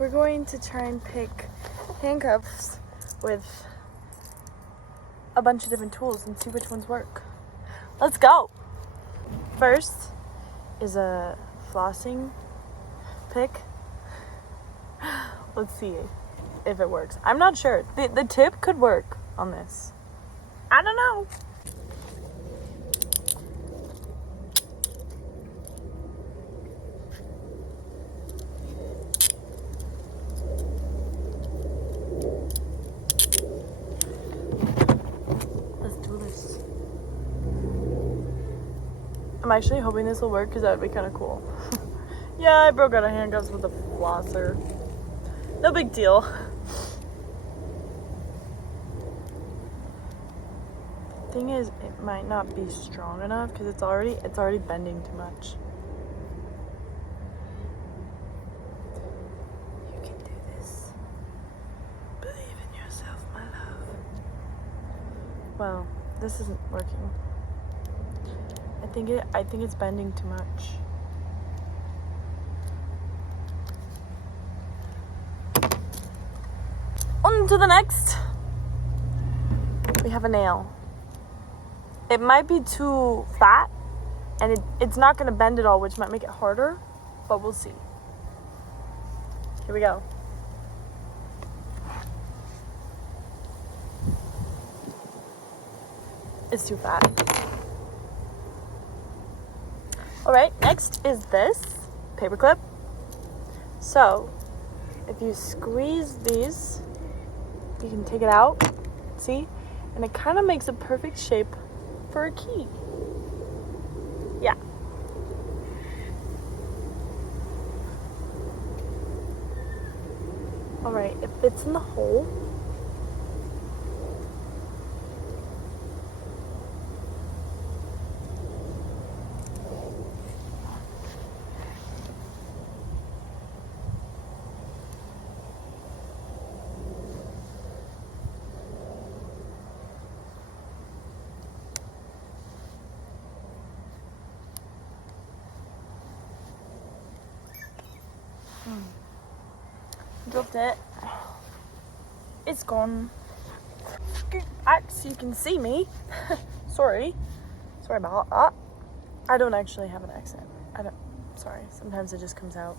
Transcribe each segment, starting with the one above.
We're going to try and pick handcuffs with a bunch of different tools and see which ones work. Let's go! First is a flossing pick. Let's see if it works. I'm not sure. The tip could work on this. I don't know. Let's do this. I'm actually hoping this will work because that would be kind of cool. Yeah, I broke out of handcuffs with a flosser. No big deal. The thing is, it might not be strong enough because it's already bending too much. You can do this. Believe in yourself, my love. Well, this isn't working. I think it's bending too much. On to the next. We have a nail. It might be too fat, and it's not going to bend at all, which might make it harder, but we'll see. Here we go. It's too fat. Alright, next is this paperclip. So, if you squeeze these, you can take it out, see? And it kind of makes a perfect shape for a key. Yeah. Alright, it fits in the hole. Dropped it. It's gone. Scoot back so you can see me. Sorry about that. I don't actually have an accent. Sorry, sometimes it just comes out.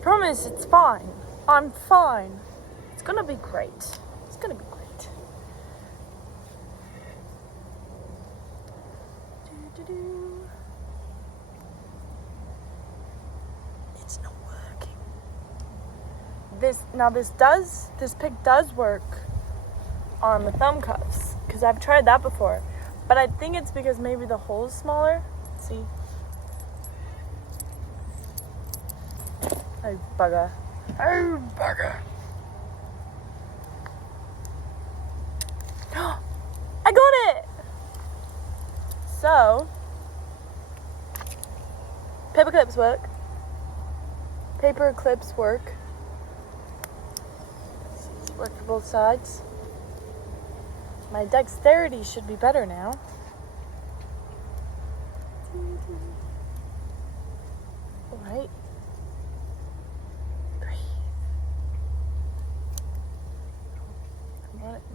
Promise, it's fine. I'm fine. It's gonna be great. It's gonna be great. It's not working. This pick does work on the thumb cuffs because I've tried that before, but I think it's because maybe the hole is smaller. See? Oh, bugger. Oh, bugger. I got it! So, paper clips work. Paper clips work. It's work for both sides. My dexterity should be better now. Alright.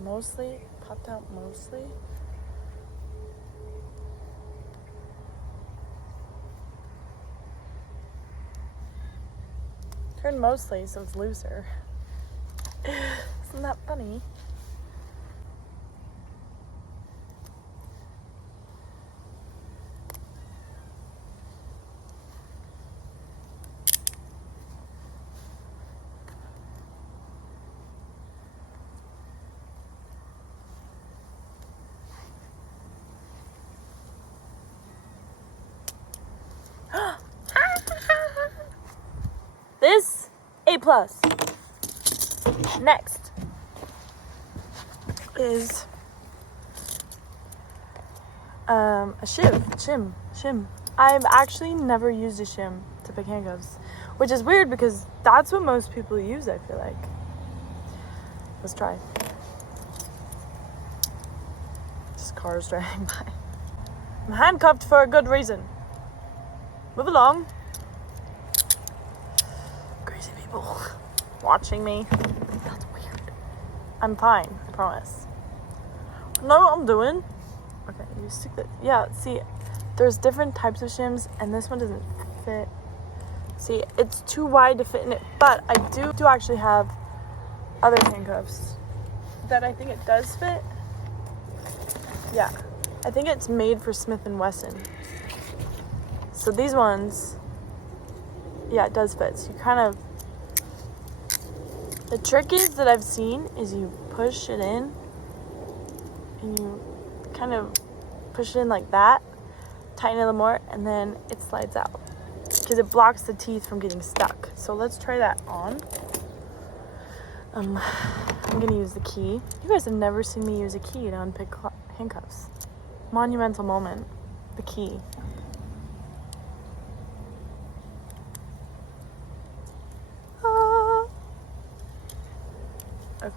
Mostly, popped out mostly. Turn mostly so it's looser. Isn't that funny? This, A+. Next is a Shim. I've actually never used a Shim to pick handcuffs, which is weird because that's what most people use, I feel like. Let's try. Just cars driving by. I'm handcuffed for a good reason. Move along. Crazy people watching me. That's weird. I'm fine, I promise. Know what I'm doing? Okay, you stick that. Yeah, see, there's different types of shims, and this one doesn't fit. See, it's too wide to fit in it, but I do actually have other handcuffs that I think it does fit. Yeah, I think it's made for Smith & Wesson. So these ones, yeah, it does fit. So you kind of, the trick is that I've seen is you push it in and you kind of push it in like that, tighten it a little more, and then it slides out because it blocks the teeth from getting stuck. So let's try that on. I'm gonna use the key. You guys have never seen me use a key to unpick handcuffs. Monumental moment. The key. Okay.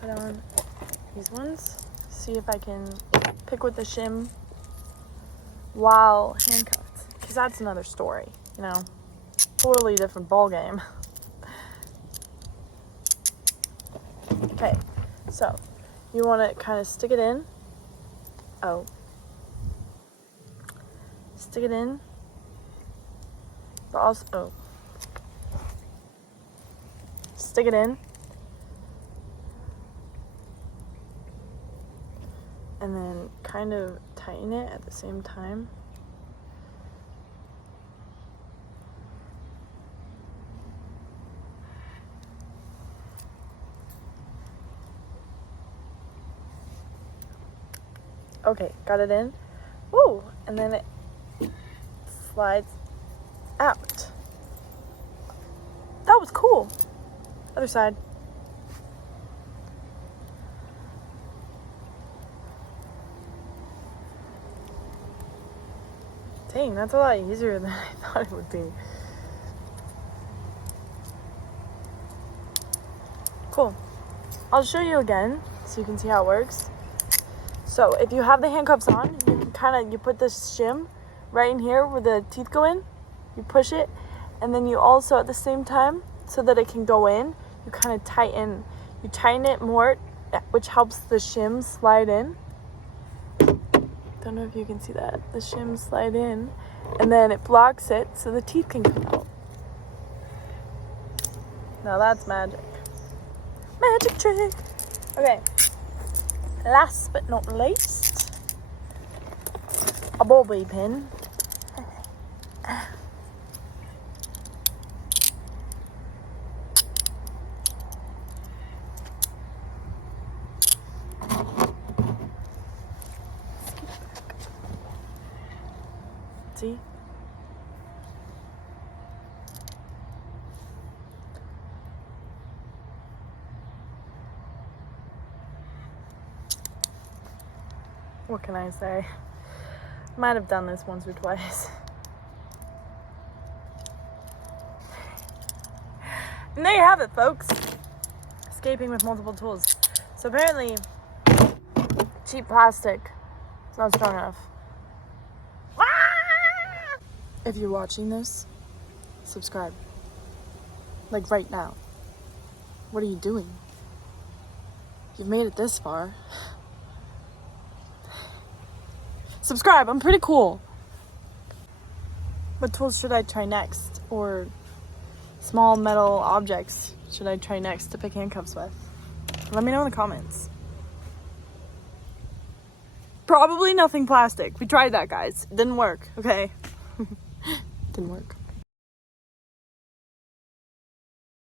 Put on these ones. See if I can pick with the shim while handcuffed. Because that's another story, you know. Totally different ball game. Okay, so you want to kind of stick it in. Stick it in. But also, stick it in. And then kind of tighten it at the same time. Okay, got it in. Woo! And then it slides out. That was cool. Other side. Dang, that's a lot easier than I thought it would be. Cool. I'll show you again so you can see how it works. So if you have the handcuffs on, you can you put this shim right in here where the teeth go in. You push it, and then you also at the same time, so that it can go in, you kind of tighten. You tighten it more, which helps the shim slide in. Don't know if you can see that. The shim slide in, and then it blocks it so the teeth can come out. Now that's magic. Magic trick. Okay. Last but not least, a bobby pin. See? What can I say? Might have done this once or twice. And there you have it, folks. Escaping with multiple tools. So apparently, cheap plastic is not strong enough. If you're watching this, subscribe. Like right now. What are you doing? You've made it this far. Subscribe, I'm pretty cool. What tools should I try next? Or small metal objects should I try next to pick handcuffs with? Let me know in the comments. Probably nothing plastic. We tried that, guys. It didn't work, okay? Didn't work.